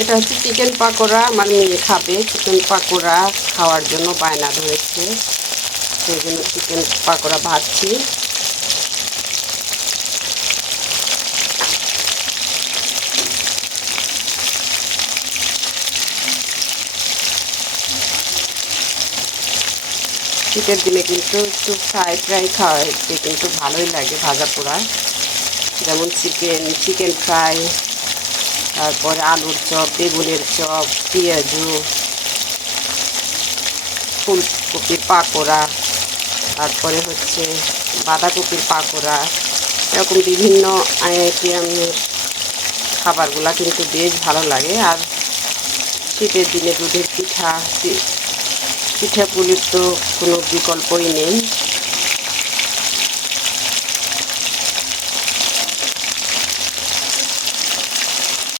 এটা হচ্ছে চিকেন পাকোড়া। আমার মেয়ে খাবে চিকেন পাকোড়া, খাওয়ার জন্য বায়না ধরেছে, সেই জন্য চিকেন পাকোড়া ভাজছি। শীতের দিনে কিন্তু একটু ফ্রাই খাওয়াইতে কিন্তু ভালোই লাগে, ভাজা পোড়া, যেমন চিকেন ফ্রাই, তারপরে আলুর চপ, বেগুনের চপ, পেঁয়াজু, ফুলকপির পাকোড়া, তারপরে হচ্ছে বাঁধাকপির পাকোড়া, এরকম বিভিন্ন আইটেমের খাবারগুলা কিন্তু বেশ ভালো লাগে। আর শীতের দিনে দুধের পিঠাপুলির তো কোনো বিকল্পই নেই।